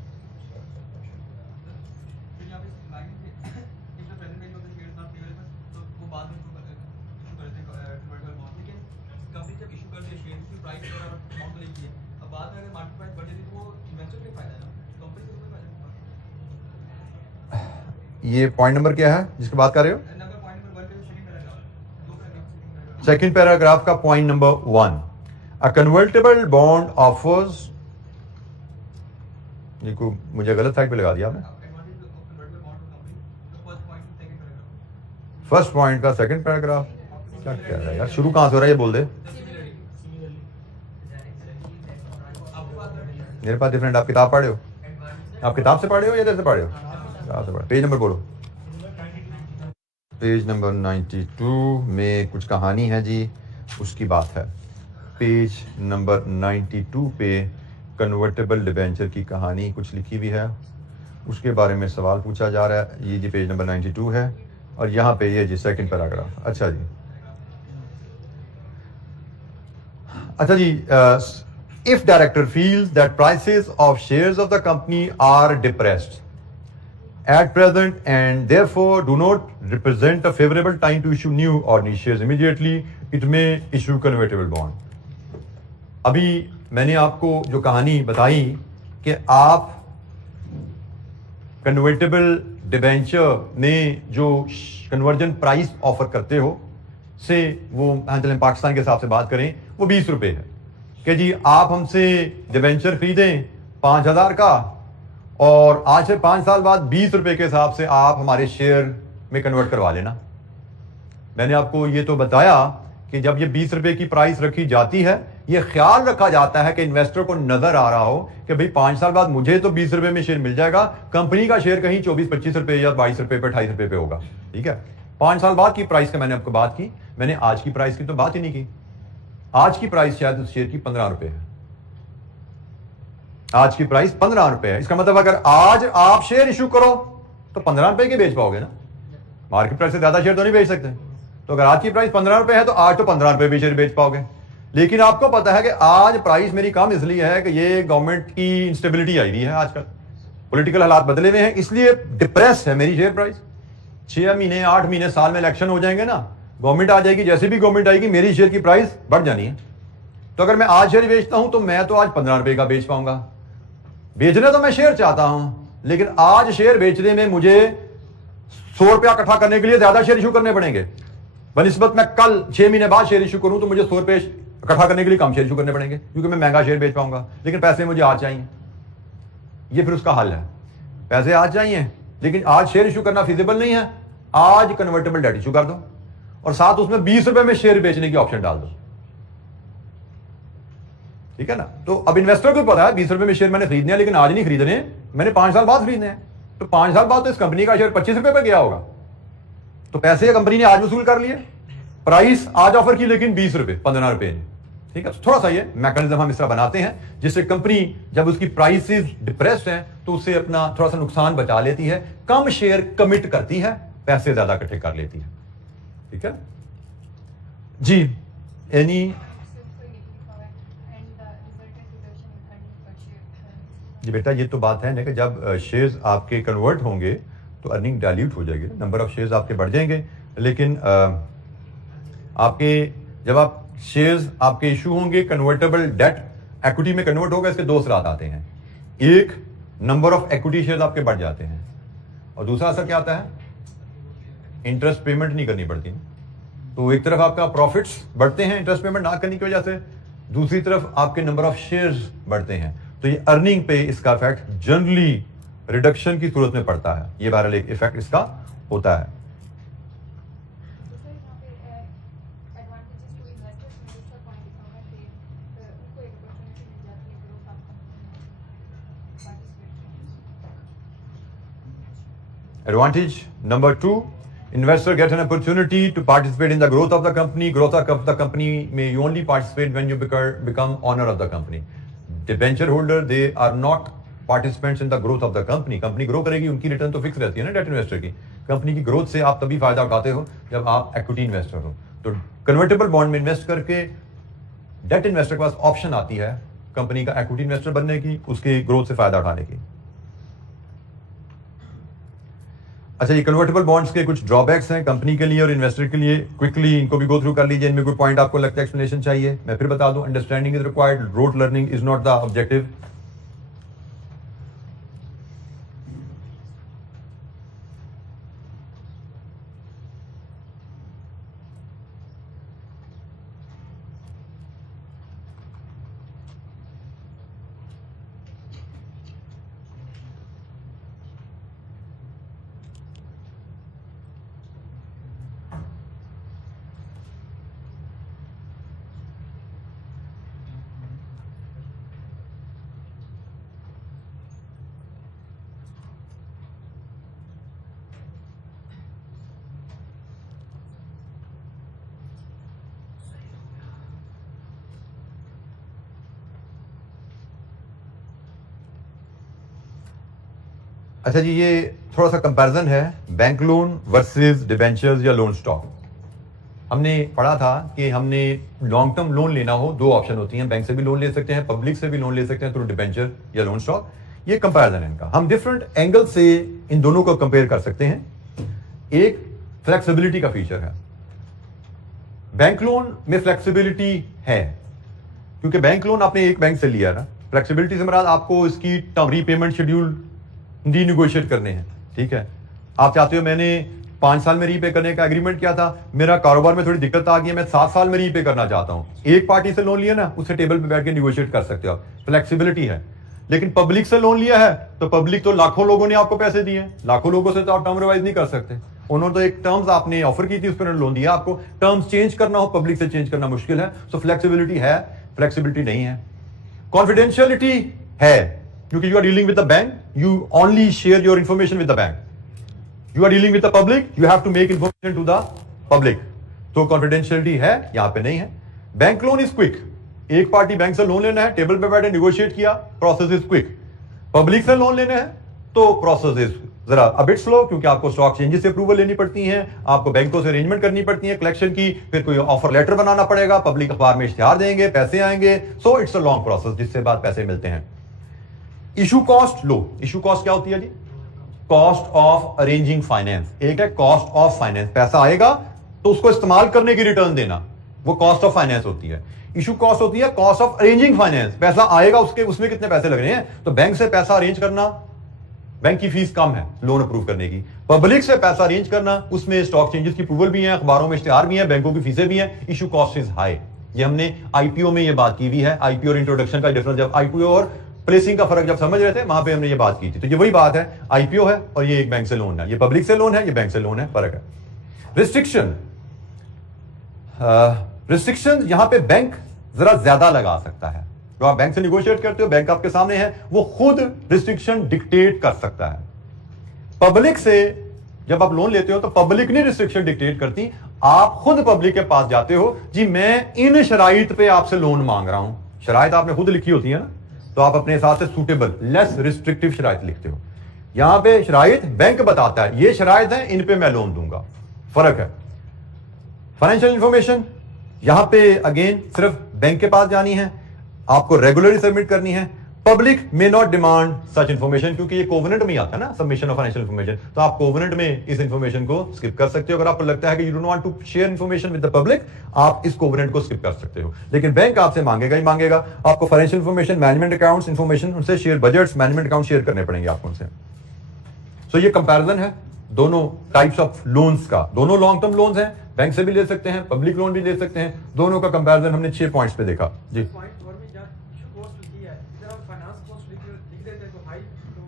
ये पॉइंट नंबर क्या है जिसकी बात कर रहे हो? सेकंड पैराग्राफ का point number 1, a convertible bond offers, ये को मुझे गलत साइड पे लगा दिया आपने। फर्स्ट पॉइंट का सेकंड पैराग्राफ क्या कह रहा है यार, शुरू कहां से हो रहा है ये बोल दे। मेरे पास डिफरेंट, आप किताब पढ़े हो? आप किताब से पढ़े हो या इधर से पढ़े हो? पेज नंबर बोलो। पेज नंबर 92 में कुछ कहानी है जी, उसकी बात है। पेज नंबर 92 पे कन्वर्टेबल डिबेंचर की कहानी कुछ लिखी हुई है, उसके बारे में सवाल पूछा जा रहा है। ये जी पेज नंबर 92 है और यहाँ पे ये जी सेकंड पैराग्राफ। अच्छा जी, अच्छा जी, if director feels that prices of shares of the company are depressed at present and therefore do not represent a favorable time to issue new ordinary shares immediately, it may issue convertible bond। अभी मैंने आपको जो कहानी बताई कि आप convertible debenture में जो कन्वर्जन प्राइस ऑफर करते हो से, वो चलें पाकिस्तान के हिसाब से बात करें, वो 20 रुपये है कि जी आप हमसे डिबेंचर खरीदें 5,000 का और आज से 5 साल बाद 20 रुपए के हिसाब से आप हमारे शेयर में कन्वर्ट करवा लेना। मैंने आपको ये तो बताया कि जब ये 20 रुपए की प्राइस रखी जाती है, ये ख्याल रखा जाता है कि इन्वेस्टर को नजर आ रहा हो कि भाई 5 साल बाद मुझे तो 20 रुपए में शेयर मिल जाएगा, कंपनी का शेयर कहीं 24-25 रुपए या 22 रुपए पे 28 रुपए पे होगा। ठीक है, 5 साल बाद की प्राइस का मैंने आपको बात की, मैंने आज की प्राइस की तो बात ही नहीं की। आज की प्राइस शायद उस शेयर की 15 रुपए है। आज की प्राइस 15 रुपए है। इसका मतलब अगर आज आप शेयर इशू करो तो 15 रुपए के बेच पाओगे ना, मार्केट प्राइस से ज्यादा शेयर तो नहीं बेच सकते। तो अगर आज की प्राइस 15 रुपए है तो आज तो 15 रुपए भी शेयर बेच पाओगे। लेकिन आपको पता है कि आज प्राइस मेरी कम इसलिए है कि ये गवर्नमेंट की इंस्टेबिलिटी आई हुई है, आजकल पॉलिटिकल हालात बदले हुए हैं, इसलिए डिप्रेस है मेरी शेयर प्राइस। 6 महीने 8 महीने साल में इलेक्शन हो जाएंगे ना, गवर्नमेंट आ जाएगी, जैसे भी गवर्नमेंट आएगी मेरी शेयर की प्राइस बढ़ जानी है। तो अगर मैं आज शेयर बेचता हूं तो मैं तो आज 15 रुपए का बेच पाऊंगा। बेचना तो मैं शेयर चाहता हूं, लेकिन आज शेयर बेचने में मुझे 100 रुपया इकट्ठा करने के लिए ज्यादा शेयर इशू करने पड़ेंगे, बनिस्बत मैं कल 6 महीने बाद शेयर इशू करूं तो मुझे 100 रुपए इकट्ठा करने के लिए कम शेयर इशू करने पड़ेंगे, क्योंकि मैं महंगा शेयर बेच पाऊंगा, लेकिन पैसे मुझे आज चाहिए। ये फिर उसका हल है, पैसे आज चाहिए लेकिन आज शेयर इशू करना फिजिबल नहीं है। आज कन्वर्टेबल डेट इशू कर दो और साथ उसमें 20 रुपए में शेयर बेचने की ऑप्शन डाल दो। ठीक है ना। तो अब इन्वेस्टर को पता है 20 रुपए में शेयर मैंने खरीदने हैं, लेकिन आज नहीं खरीदने, मैंने 5 साल बाद खरीदने हैं। तो 5 साल बाद तो इस कंपनी का शेयर 25 रुपए पे गया होगा, तो पैसे कंपनी ने आज वसूल कर लिए, प्राइस आज ऑफर की लेकिन 20 रुपए 15 रुपए ने। ठीक है, तो थोड़ा सा ये मैकेनिज्म हम इस तरह बनाते हैं जिससे कंपनी जब उसकी प्राइसेस डिप्रेस्ड हैं तो उससे अपना थोड़ा सा नुकसान बचा लेती है, कम शेयर कमिट करती है, पैसे ज्यादा इकट्ठे कर लेती है। ठीक है जी। एनी जी बेटा, ये तो बात है ना कि जब शेयर्स आपके कन्वर्ट होंगे तो अर्निंग डाइल्यूट हो जाएगी, नंबर ऑफ शेयर्स आपके बढ़ जाएंगे, लेकिन आपके जब आप शेयर्स आपके इशू होंगे, कन्वर्टेबल डेट इक्विटी में कन्वर्ट होगा, इसके 2 असरात आते हैं। एक, नंबर ऑफ इक्विटी शेयर्स आपके बढ़ जाते हैं, और दूसरा असर क्या आता है, इंटरेस्ट पेमेंट नहीं करनी पड़ती। तो एक तरफ आपका प्रॉफिट्स बढ़ते हैं इंटरेस्ट पेमेंट ना करने की वजह से, दूसरी तरफ आपके नंबर ऑफ शेयर्स बढ़ते हैं, तो ये अर्निंग पे इसका इफेक्ट जनरली रिडक्शन की सूरत में पड़ता है। ये बहरहाल एक इफेक्ट इसका होता है। Advantage number 2, Investor get an opportunity to participate in the growth of the company. Growth of the company may you only participate when you become owner of the company. Debenture holder, they are not participants in the growth of the company. Company grow करेगी, उनकी return तो fix रहती है ना date investor की. Company की growth से आप तभी फायदा उठाते हो जब आप इक्विटी इन्वेस्टर हो. तो कन्वर्टेबल बॉन्ड में इन्वेस्ट करके डेट इन्वेस्टर के पास ऑप्शन आती है कंपनी का इक्विटी इन्वेस्टर बनने की, उसके ग्रोथ से फायदा उठाने की. अच्छा, ये कन्वर्टेबल बॉन्ड्स के कुछ ड्रॉबैक्स हैं कंपनी के लिए और इन्वेस्टर के लिए. क्विकली इनको भी गो थ्रू कर लीजिए. इनमें कोई पॉइंट आपको लगता है एक्सप्लेनेशन चाहिए, मैं फिर बता दूं. Understanding is required, rote learning is not the objective. अच्छा जी, ये थोड़ा सा कंपैरिजन है बैंक लोन वर्सेस डिबेंचर्स या लोन स्टॉक. हमने पढ़ा था कि हमने लॉन्ग टर्म लोन लेना हो, दो ऑप्शन होती हैं. बैंक से भी लोन ले सकते हैं, पब्लिक से भी लोन ले सकते हैं थ्रू डिबेंचर या लोन स्टॉक. ये कंपैरिजन है इनका. हम डिफरेंट एंगल से इन दोनों को कंपेयर कर सकते हैं. एक फ्लेक्सिबिलिटी का फीचर है. बैंक लोन में फ्लेक्सिबिलिटी है क्योंकि बैंक लोन आपने एक बैंक से लिया ना. फ्लेक्सिबिलिटी से मुराद आपको इसकी रीपेमेंट शेड्यूल रीनेगोशिएट करने हैं. ठीक है, आप चाहते हो मैंने 5 साल में रीपे करने का एग्रीमेंट किया था, मेरा कारोबार में थोड़ी दिक्कत आ गई है, मैं 7 साल में रीपे करना चाहता हूं. एक पार्टी से लोन लिया ना, उससे टेबल पे बैठ के निगोशिएट कर सकते हो आप. फ्लेक्सिबिलिटी है. लेकिन पब्लिक से लोन लिया है तो पब्लिक तो लाखों लोगों ने आपको पैसे दिए हैं, लाखों लोगों से तो आप टर्म रिवाइज नहीं कर सकते. उन्होंने तो एक टर्म्स आपने ऑफर की थी, उस पर लोन दिया आपको. टर्म्स चेंज करना हो पब्लिक से चेंज करना मुश्किल है. सो फ्लेक्सिबिलिटी है, फ्लेक्सिबिलिटी नहीं है. कॉन्फिडेंशियलिटी है क्योंकि you are dealing with the bank, you only share your information with the bank. You are dealing with the public, you have to make information to the public. तो confidentiality है, यहां पे नहीं है. Bank loan is quick. एक party bank से loan लेना है, टेबल पे बैठे निगोशिएट किया, प्रोसेस इज क्विक. पब्लिक से लोन लेना है तो प्रोसेस इज जरा अ बिट स्लो क्योंकि आपको स्टॉक चेंजेस से अप्रूवल लेनी पड़ती है, आपको बैंकों से अरेंजमेंट करनी पड़ती है कलेक्शन की, फिर कोई ऑफर लेटर बनाना पड़ेगा, पब्लिक अखबार में इश्तिहार देंगे, पैसे आएंगे. So it's a long process जिससे बाद पैसे मिलते हैं. इशू कॉस्ट लो. इशू कॉस्ट क्या होती है जी? Cost of arranging finance. एक है कॉस्ट ऑफ फाइनेंस, पैसा आएगा तो उसको इस्तेमाल करने की रिटर्न देना, वो कॉस्ट ऑफ फाइनेंस होती है. इशू कॉस्ट होती है कॉस्ट ऑफ अरेंजिंग फाइनेंस. पैसा आएगा, उसमें कितने पैसे लग रहे हैं. तो बैंक से पैसा अरेंज करना, बैंक की फीस कम है लोन अप्रूव करने की. पब्लिक से पैसा अरेंज करना, उसमें स्टॉक चेंजेस की अप्रूवल भी है, अखबारों में इश्तिहार भी है, बैंकों की फीसें भी हैं. Issue cost is high. ये हमने आईपीओ में ये बात की हुई है. आईपीओ और इंट्रोडक्शन का डिफरेंस, जब आईपीओ और प्लेसिंग का फर्क जब समझ रहे थे वहां पे हमने ये बात की थी. तो ये वही बात है, आईपीओ है और ये एक बैंक से लोन है, ये पब्लिक से लोन है, ये बैंक से लोन है, फर्क है. रिस्ट्रिक्शन, रिस्ट्रिक्शन यहां पे बैंक जरा ज्यादा लगा सकता है. जो आप बैंक से निगोशिएट करते हो, बैंक आपके सामने है, वो खुद रिस्ट्रिक्शन डिक्टेट कर सकता है. पब्लिक से जब आप लोन लेते हो तो पब्लिक नहीं रिस्ट्रिक्शन डिक्टेट करती, आप खुद पब्लिक के पास जाते हो, जी मैं इन शराइत पे आपसे लोन मांग रहा हूं. शराइत आपने खुद लिखी होती है ना, तो आप अपने हिसाब से सूटेबल लेस रिस्ट्रिक्टिव शराइत लिखते हो. यहां पे शराइत बैंक बताता है, ये शराइत है, इन पे मैं लोन दूंगा. फर्क है. फाइनेंशियल इंफॉर्मेशन यहां पे अगेन सिर्फ बैंक के पास जानी है, आपको रेगुलरली सबमिट करनी है. Public may not demand such information क्योंकि ये कोवेनेंट में आता है ना, सबमिशन ऑफ फाइनेंशियल इंफॉर्मेशन. तो आप कोवेनेंट में इस इंफॉर्मेशन को स्किप कर सकते हो. अगर आपको लगता है कि you don't want to share information with the public, आप इस कोवेनेंट को स्किप कर सकते हो. लेकिन बैंक आपसे मांगेगा ही मांगेगा. आपको financial information, management accounts information उनसे share, budgets, management account share करने पड़ेंगे आपको उनसे. सो ये कंपैरिजन है दोनों टाइप्स ऑफ लोन्स का. दोनों लॉन्ग टर्म लोन्स हैं, बैंक से भी ले सकते हैं, पब्लिक लोन भी ले सकते हैं. दोनों का कंपैरिजन हमने 6 पॉइंट्स पे देखा जी.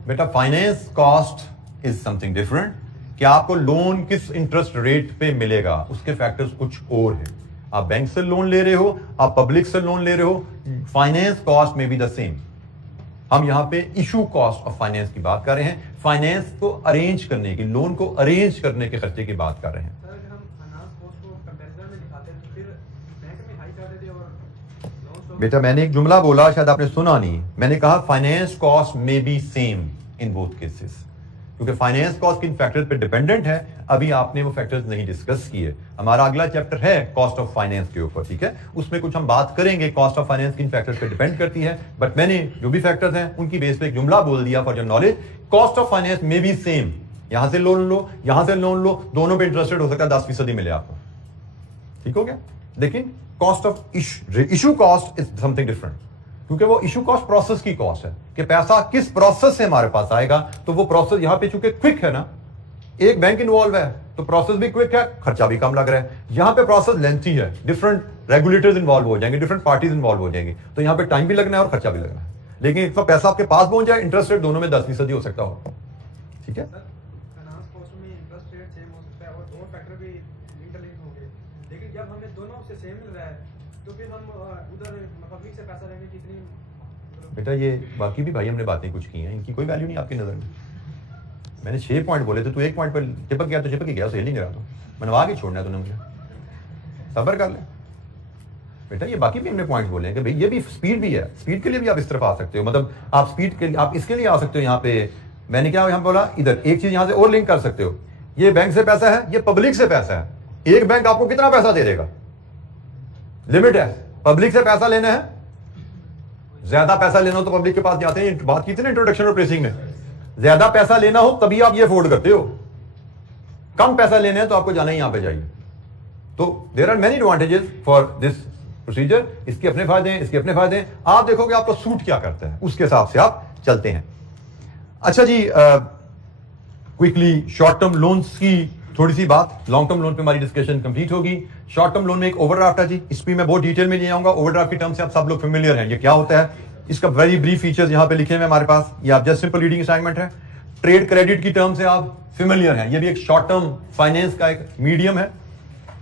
बेटा finance cost is something different. कि आपको लोन किस इंटरेस्ट रेट पे मिलेगा, उसके फैक्टर्स कुछ और है. आप बैंक से लोन ले रहे हो, आप पब्लिक से लोन ले रहे हो, फाइनेंस कॉस्ट में बी द सेम. हम यहाँ पे इशू कॉस्ट ऑफ फाइनेंस की बात कर रहे हैं, फाइनेंस को अरेंज करने की, लोन को अरेंज करने के खर्चे की बात कर रहे हैं। सर अगर हम फाइनेंस कॉस्ट को कंपैरिजन में दिखाते हैं तो फिर बैंक में हाई कर देते और लोन बेटा मैंने एक जुमला बोला, शायद आपने सुना नहीं। मैंने कहा finance cost may be same in both cases, क्योंकि फाइनेंस कॉस्ट किन फैक्टर्स पे डिपेंडेंट है, अभी आपने वो फैक्टर्स नहीं डिस्कस किए। हमारा अगला चैप्टर है कॉस्ट ऑफ फाइनेंस के ऊपर, ठीक है, उसमें कुछ हम बात करेंगे कॉस्ट ऑफ फाइनेंस किन फैक्टर्स पे डिपेंड करती है। बट मैंने जो भी फैक्टर्स हैं उनकी बेस पे एक जुमला बोल दिया for your knowledge, cost of finance may be same. यहां से लोन लो, यहां से लोन लो, दोनों पे इंटरेस्ट रेट हो सकता है 10% ही मिले आपको, ठीक हो गया। लेकिन cost of issue cost is something different, क्योंकि वो इशू कॉस्ट प्रोसेस की कॉस्ट है कि पैसा किस प्रोसेस से हमारे पास आएगा। तो वो प्रोसेस यहां पे चूंकि क्विक है ना, एक बैंक इन्वॉल्व है तो प्रोसेस भी क्विक है, खर्चा भी कम लग रहा है। यहां पे प्रोसेस लेंथी है, डिफरेंट रेगुलेटर्स इन्वॉल्व हो जाएंगे, डिफरेंट पार्टीज इन्वॉल्व हो जाएंगी, तो यहां पे टाइम भी लगना है और खर्चा भी लगना है। लेकिन एक तो पैसा आपके पास पहुंच जाए, इंटरेस्ट रेट दोनों में 10% ही हो सकता हो, ठीक है। सर फाइनेंस कॉस्ट में इंटरेस्ट रेट सेम हो सकता है और दो फैक्टर भी इंटरलिंक होंगे, लेकिन जब हमें दोनों से सेम मिल रहा है तो फिर हम उधर पब्लिक से पैसा लेने की इतनी बेटा ये बाकी भी भाई हमने बातें कुछ की हैं, इनकी कोई वैल्यू नहीं आपकी नजर में। मैंने 6 पॉइंट बोले थे, तू एक पॉइंट पर चिपक गया तो चिपक ही गया, सही नहीं रहा तो मनवा के छोड़ना है तूने मुझे, सब्र कर ले बेटा। ये बाकी भी हमने पॉइंट्स बोले हैं कि भाई ये भी स्पीड भी है, स्पीड के लिए भी आप इस तरफ आ सकते हो, मतलब आप स्पीड के लिए आप इसके लिए आ सकते हो। यहाँ पे मैंने क्या यहाँ बोला, इधर एक चीज यहाँ से और लिंक कर सकते हो, ये बैंक से पैसा है, ये पब्लिक से पैसा है। एक बैंक आपको कितना पैसा दे देगा, लिमिट है। पब्लिक से पैसा लेना है, ज्यादा पैसा लेना हो तो पब्लिक के पास जाते हैं, बात की थी ना इंट्रोडक्शन और प्रेसिंग में। ज्यादा पैसा लेना हो तभी आप ये अफोर्ड करते हो, कम पैसा लेना है तो आपको जाना ही यहां पे जाइए। तो there are many advantages for this procedure, इसके अपने फायदे हैं, इसके अपने फायदे हैं। आप देखोगे आपको सूट क्या करता है, उसके हिसाब से आप चलते हैं। अच्छा जी, क्विकली शॉर्ट टर्म लोन्स की थोड़ी सी बात, लॉन्ग टर्म लोन पे हमारी डिस्कशन कंप्लीट होगी। शॉर्ट टर्म लोन में एक ओवरड्राफ्ट है जी, इस पे मैं बहुत डिटेल में नहीं आऊंगा। ओवरड्राफ्ट की टर्म से आप सब लोग फेमिलियर हैं, ये क्या होता है, इसका वेरी ब्रीफ फीचर्स यहां पे लिखे हुए हमारे पास, ये आप जस्ट सिंपल रीडिंग असाइनमेंट है। ट्रेड क्रेडिट की टर्म से आप फेमिलियर हैं, ये भी एक शॉर्ट टर्म फाइनेंस का एक मीडियम है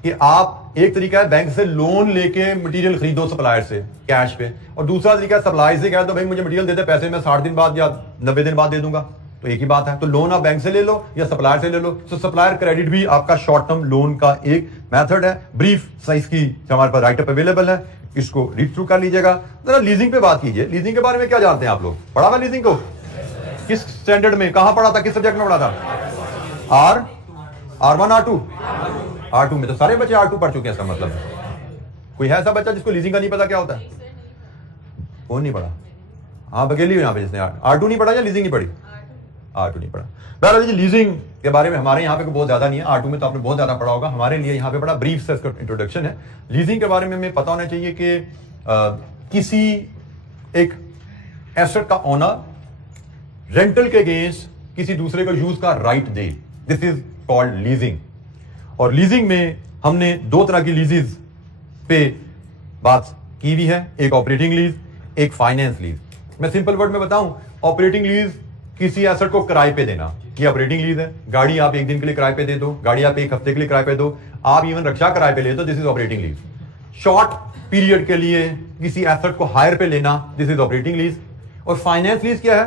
कि आप एक तरीका है बैंक से लोन लेके मटेरियल खरीदो सप्लायर से कैश पे, और दूसरा तरीका सप्लाई से कह दो भाई मुझे मटेरियल दे दे, पैसे मैं 60 दिन बाद या 90 दिन बाद दे दूंगा, तो एक ही बात है। तो लोन आप बैंक से ले लो या सप्लायर से ले लो, तो सप्लायर क्रेडिट भी आपका शॉर्ट टर्म लोन का एक मेथड है। ब्रीफ साइज की हमारे पास राइट अप अवेलेबल है, इसको रीड थ्रू कर लीजिएगा। जरा लीजिंग पे बात कीजिए, लीजिंग के बारे में क्या जानते हैं आप लोग, पढ़ा हुआ लीजिंग को, किस स्टैंडर्ड में, कहां पढ़ा था, किस सब्जेक्ट में पढ़ा था, R1 R2 में। तो सारे बच्चे R2 पढ़ चुके हैं, इसका मतलब कोई है ऐसा बच्चा जिसको लीजिंग का नहीं पता क्या होता है, कौन नहीं पढ़ा, हाँ बकेली यहाँ पे जिसने R2 नहीं पढ़ा या लीजिंग नहीं पढ़ी, R2 नहीं पढ़ा। बहरहाल जी लीजिंग के बारे में हमारे यहाँ पे बहुत ज्यादा नहीं है, R2 में तो आपने बहुत ज्यादा पढ़ा होगा, हमारे लिए यहाँ पे बड़ा ब्रीफ से इसका इंट्रोडक्शन है। लीजिंग के बारे में हमें पता होना चाहिए कि किसी एक एसेट का ओनर रेंटल के अगेंस्ट किसी दूसरे को यूज का राइट दे, दिस इज कॉल्ड लीजिंग। और लीजिंग में हमने दो तरह की लीजेस पे बात की हुई है, एक ऑपरेटिंग लीज, एक फाइनेंस लीज। मैं सिंपल वर्ड में बताऊं, ऑपरेटिंग लीज किसी एसेट को किराए पे देना, ये ऑपरेटिंग लीज है। गाड़ी आप एक दिन के लिए किराए पे दे दो, गाड़ी आप एक हफ्ते के लिए किराए पे दो, आप इवन रक्षा किराए पे ले दो, this is operating lease. Short period के लिए किसी एसेट को हायर पे लेना, दिस इज ऑपरेटिंग लीज। और फाइनेंस लीज क्या है,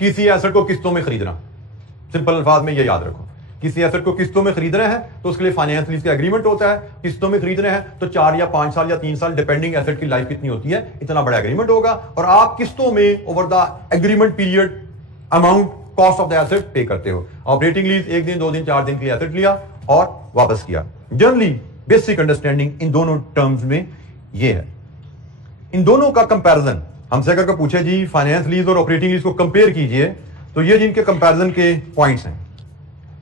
किसी एसेट को किस्तों में खरीदना। सिंपल अल्फाज में ये याद रखो, किसी एसेट को किस्तों में खरीद रहे हैं तो उसके लिए फाइनेंस लीज का एग्रीमेंट होता है। किस्तों में खरीद रहे हैं तो 4 या 5 साल या 3 साल डिपेंडिंग एसेट की लाइफ कितनी होती है, इतना बड़ा एग्रीमेंट होगा और आप किस्तों में over the agreement period amount cost of the asset पे करते हो। ऑपरेटिंग लीज 1 दिन 2 दिन 4 दिन के लिए एसेट लिया और वापस किया। जनरली बेसिक अंडरस्टैंडिंग इन दोनों टर्म्स में ये है। इन दोनों का कंपैरिजन हमसे अगर पूछे जी फाइनेंस लीज और ऑपरेटिंग लीज को कंपेयर कीजिए, तो ये जिनके कंपैरिजन के पॉइंट्स हैं।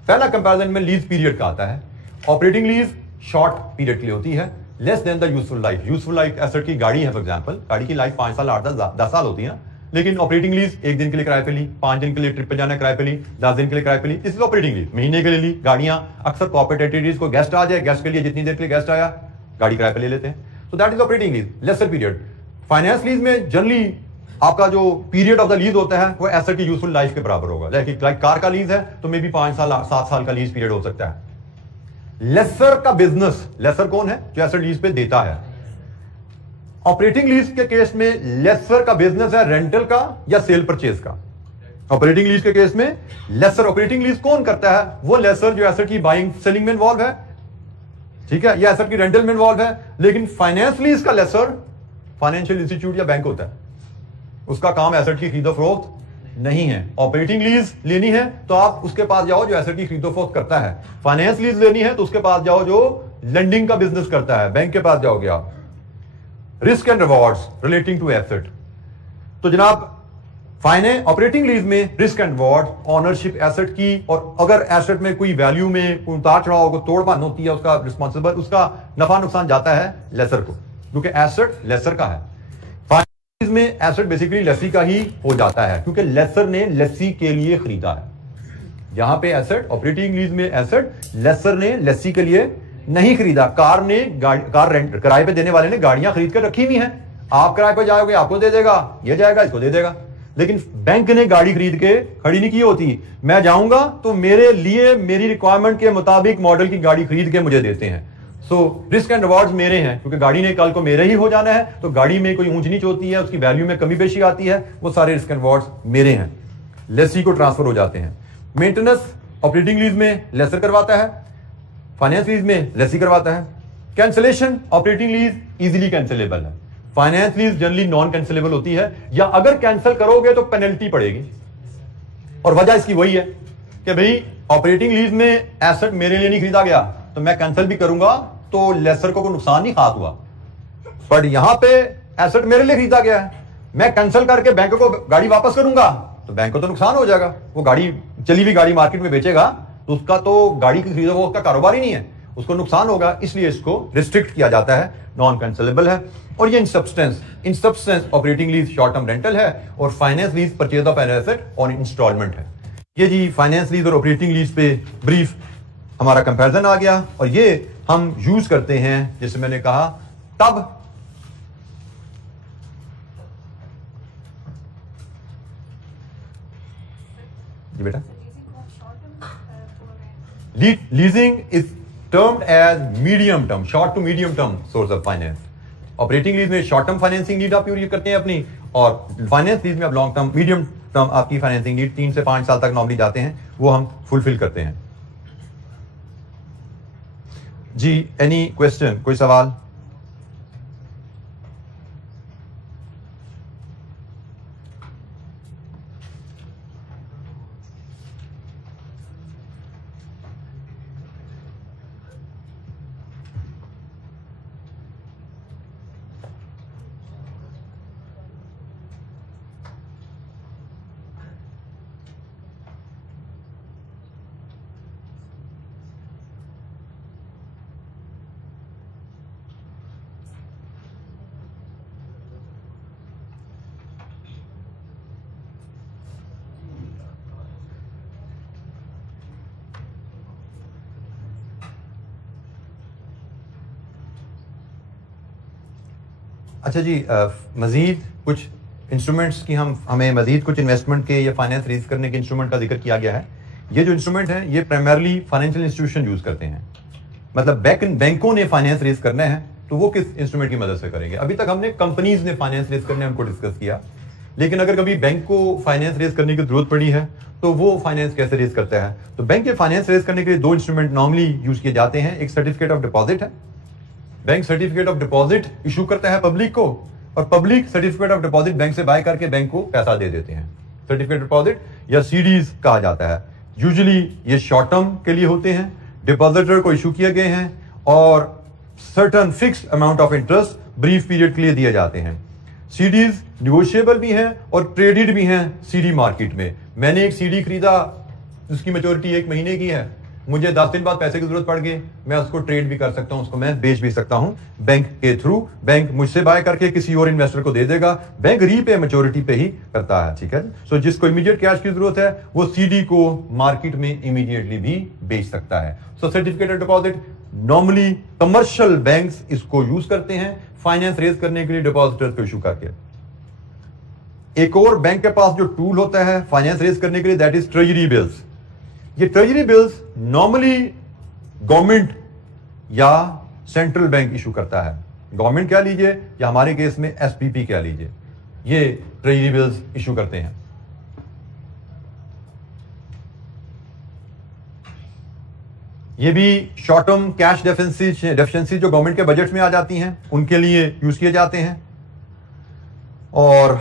पहला कंपैरिजन में लीज पीरियड का आता है। ऑपरेटिंग लीज शॉर्ट पीरियड के लिए होती है, less than the useful life. Useful life asset की गाड़ी है फॉर एग्जांपल, गाड़ी की लाइफ 5 साल 8 10 साल होती है, लेकिन ऑपरेटिंग लीज 1 दिन के लिए किराए पे ली, 5 दिन के लिए ट्रिप पे जाना किराए पे ली, 10 दिन के लिए किराए पे ली, दिस इज ऑपरेटिंग लीज। महीने के लिए ली। गाड़ियां अक्सर कॉर्पोरेट को गेस्ट आ जाए, गेस्ट के लिए जितनी देर के लिए गेस्ट आया गाड़ी किराए पे ले लेते हैं, तो that is operating lease, lesser period. Finance lease में जनरली आपका जो पीरियड ऑफ द लीज होता है वो एसेट की यूजफुल लाइफ के बराबर होगा। लाइक कार का लीज है तो मे बी 5 साल 7 साल का लीज पीरियड हो सकता है। लेसर का बिजनेस, लेसर कौन है, जो एसेट लीज पे देता है, ऑपरेटिंग लीज के केस में लेसर का बिजनेस है रेंटल का या सेल परचेज का। ऑपरेटिंग लीज के केस में लेसर, ऑपरेटिंग लीज कौन करता है? वो लेसर जो एसेट की बाइंग सेलिंग में इन्वॉल्व है, ठीक है, या एसेट की रेंटल में इन्वॉल्व है। लेकिन फाइनेंस लीज का लेसर फाइनेंशियल इंस्टीट्यूट या बैंक होता है, उसका काम एसेट की खरीदो फरोख्त नहीं है। ऑपरेटिंग लीज लेनी है तो आप उसके पास जाओ जो एसेट की खरीदो फरोख्त करता है। फाइनेंस लीज लेनी है तो उसके पास जाओ जो लेंडिंग का बिजनेस करता है, बैंक के पास जाओगे आप। Risk and rewards relating to asset, तो जनाब फाइनेंस ऑपरेटिंग लीज में risk and reward ownership asset की, और अगर एसेट में कोई वैल्यू में कोई उतार चढ़ाव को तोड़बान होती है, उसका रिस्पॉन्सिबल, उसका नफा नुकसान जाता है लेसर को, क्योंकि एसेट लेसर का है। फाइनेंस में एसेट बेसिकली लेसी का ही हो जाता है, क्योंकि लेसर ने लेसी के लिए खरीदा है। यहां पे एसेट ऑपरेटिंग लीज में एसेट लेसर ने लेसी के लिए नहीं खरीदा। कार ने कार रेंट किराए पे देने वाले ने गाड़ियां खरीद कर रखी हुई हैं, आप किराए पे जाओगे आपको दे देगा, ये जाएगा इसको दे देगा। लेकिन बैंक ने गाड़ी खरीद के खड़ी नहीं की होती, मैं जाऊंगा तो मेरे लिए मेरी रिक्वायरमेंट के मुताबिक मॉडल की गाड़ी खरीद के मुझे देते हैं। सो रिस्क एंड रिवॉर्ड्स मेरे हैं, क्योंकि गाड़ी ने कल को मेरे ही हो जाना है, तो गाड़ी में कोई ऊंच नीच होती है, उसकी वैल्यू में कमी बेशी आती है, वो सारे रिस्क एंड रिवॉर्ड्स मेरे हैं, लेसी को ट्रांसफर हो जाते हैं। मेंटेनेंस ऑपरेटिंग लीज में लेसर करवाता है, फाइनेंस लीज में लेसी करवाता है। Cancellation operating lease easily cancellable है, finance lease generally non cancellable होती है, या अगर कैंसिल करोगे तो पेनल्टी पड़ेगी। और वजह इसकी वही है कि भाई ऑपरेटिंग लीज में एसेट मेरे लिए नहीं खरीदा गया, तो मैं कैंसिल भी करूंगा तो लेसर को कोई नुकसान नहीं खास हुआ। बट यहां पे एसेट मेरे लिए खरीदा गया है, मैं कैंसिल करके बैंक को गाड़ी वापस करूंगा तो बैंक को तो नुकसान हो जाएगा। वो गाड़ी चली हुई गाड़ी मार्केट में बेचेगा तो उसका तो गाड़ी की खरीदो, वो उसका कारोबार ही नहीं है, उसको नुकसान होगा, इसलिए इसको रिस्ट्रिक्ट किया जाता है, नॉन कैंसिलेबल है। और ये in substance operating lease short term rental है, और finance lease purchase of an asset on instalment है। ये जी फाइनेंस लीज और ऑपरेटिंग लीज पे ब्रीफ हमारा कंपैरिजन आ गया, और ये हम यूज करते हैं जैसे मैंने कहा तब जी बेटा leasing is termed as medium term, short to medium term source of finance. Operating lease में शॉर्ट टर्म फाइनेंसिंग नीड आप यूज करते हैं अपनी, और फाइनेंस लीज में आप लॉन्ग टर्म मीडियम टर्म आपकी फाइनेंसिंग नीड 3 से 5 साल तक नॉर्मली जाते हैं, वो हम फुलफिल करते हैं। जी एनी क्वेश्चन, कोई सवाल? अच्छा जी, मजीद कुछ इंस्ट्रूमेंट्स की हमें मजीद कुछ इन्वेस्टमेंट के या फाइनेंस रेज करने के इंस्ट्रूमेंट का जिक्र किया गया है। ये जो इंस्ट्रूमेंट है ये प्राइमरली फाइनेंशियल इंस्टीट्यूशन यूज करते हैं, मतलब बैंकों ने फाइनेंस रेज करना है तो वो किस इंस्ट्रूमेंट की मदद से करेंगे। अभी तक हमने कंपनीज ने फाइनेंस रेज करने हमको डिस्कस किया, लेकिन अगर कभी बैंक को फाइनेंस रेज करने की जरूरत पड़ी है तो वो फाइनेंस कैसे रेज करता है। तो बैंक के फाइनेंस रेज करने के लिए 2 इंस्ट्रूमेंट नॉर्मली यूज किए जाते हैं। एक सर्टिफिकेट ऑफ डिपॉजिट है, bank certificate of deposit issue करता है पब्लिक को, और public certificate of deposit bank से बाय करके बैंक को पैसा दे देते हैं। सर्टिफिकेट डिपॉजिट या सीडीज कहा जाता है। यूजुअली ये शॉर्ट टर्म के लिए होते हैं, डिपॉजिटर को इशू किए गए हैं, और certain fixed amount of interest brief period के लिए दिए जाते हैं। सीडीज निगोशिएबल भी हैं और ट्रेडेड भी हैं सीडी मार्केट में। मैंने एक सीडी खरीदा जिसकी मैच्योरिटी 1 महीने की है, मुझे 10 दिन बाद पैसे की जरूरत पड़ गई, मैं उसको ट्रेड भी कर सकता हूं, उसको मैं बेच भी सकता हूं बैंक के थ्रू। बैंक मुझसे बाय करके किसी और इन्वेस्टर को दे देगा, बैंक रीपे मैच्योरिटी पे ही करता है, ठीक है। सो जिसको इमीडिएट कैश की जरूरत है वो सीडी को मार्केट में इमीडिएटली भी बेच सकता है। So certificate of deposit normally commercial banks इसको यूज करते हैं फाइनेंस रेज करने के लिए डिपॉजिटर्स को इशू करके। एक और बैंक के पास जो टूल होता है फाइनेंस रेज करने के लिए, दैट इज ट्रेजरी बिल्स। ये ट्रेजरी बिल्स नॉर्मली गवर्नमेंट या सेंट्रल बैंक इशू करता है। गवर्नमेंट कह लीजिए या हमारे केस में एसपीपी कह लीजिए, ये ट्रेजरी बिल्स इशू करते हैं। ये भी शॉर्ट टर्म कैश डेफिशिएंसी जो गवर्नमेंट के बजट में आ जाती हैं उनके लिए यूज किए जाते हैं, और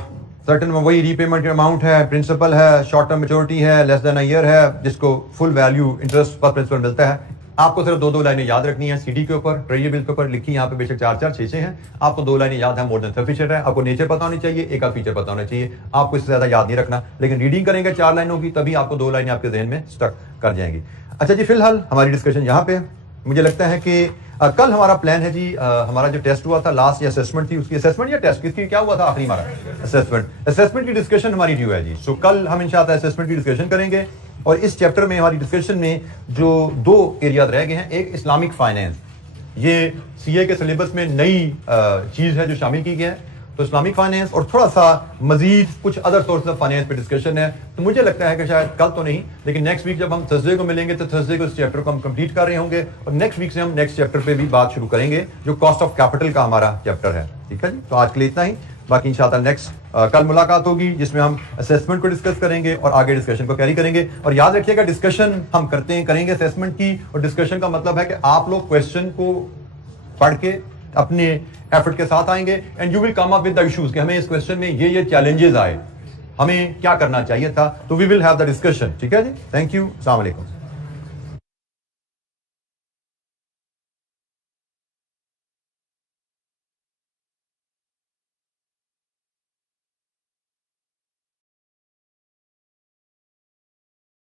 सर्टेन में वही रीपेमेंट अमाउंट है, प्रिंसिपल है, शॉर्ट टर्म मैच्योरिटी है, लेस देन अ ईयर है, जिसको फुल वैल्यू इंटरेस्ट पर प्रिंसिपल मिलता है। आपको सिर्फ दो लाइनें याद रखनी है सीडी के ऊपर, ट्रेजरी बिल के ऊपर लिखी यहाँ पे बेशक 4-4, 6-6 हैं, आपको 2 लाइनें याद है, मोर देन सफिशिएंट है। आपको नेचर पता होनी चाहिए, एक आध फीचर पता होना चाहिए, आपको इससे ज्यादा याद नहीं रखना, लेकिन रीडिंग करेंगे 4 लाइनों की तभी आपको 2 लाइनें आपके जहन में स्टक कर जाएंगी। अच्छा जी, फिलहाल हमारी डिस्कशन यहाँ पे, मुझे लगता है कि कल हमारा प्लान है जी, हमारा जो टेस्ट हुआ था लास्ट, या असेसमेंट थी, उसकी असेसमेंट या टेस्ट किसकी क्या हुआ था आखिरी हमारा असेसमेंट की डिस्कशन हमारी ड्यू है जी। सो कल हम इंशाअल्लाह असेसमेंट की डिस्कशन करेंगे, और इस चैप्टर में हमारी डिस्कशन में जो 2 एरियाज रह गए हैं, एक इस्लामिक फाइनेंस, ये सीए के सिलेबस में नई चीज है जो शामिल की गई है, तो इस्लामिक फाइनेंस और थोड़ा सा मजीद कुछ अदर सोर्स ऑफ फाइनेंस पे डिस्कशन है। तो मुझे लगता है कि शायद कल तो नहीं, लेकिन नेक्स्ट वीक जब हम थर्सडे को मिलेंगे तो थर्सडे को इस चैप्टर को हम कंप्लीट कर रहे होंगे, और नेक्स्ट वीक से हम नेक्स्ट चैप्टर पे भी बात शुरू करेंगे जो कॉस्ट ऑफ कैपिटल का हमारा चैप्टर है। ठीक है जी, तो आज के लिए इतना ही, बाकी इंशाअल्लाह नेक्स्ट कल मुलाकात होगी जिसमें हम असेसमेंट को डिस्कस करेंगे और आगे डिस्कशन को कैरी करेंगे। और याद रखिएगा डिस्कशन हम करेंगे असेसमेंट की, और डिस्कशन का मतलब है कि आप लोग क्वेश्चन को पढ़ के अपने एफर्ट के साथ आएंगे, and you will come up with the issues कि हमें इस क्वेश्चन में ये चैलेंजेस आए, हमें क्या करना चाहिए था, तो we will have the discussion. ठीक है जी, थैंक यू, अस्सलाम वालेकुम।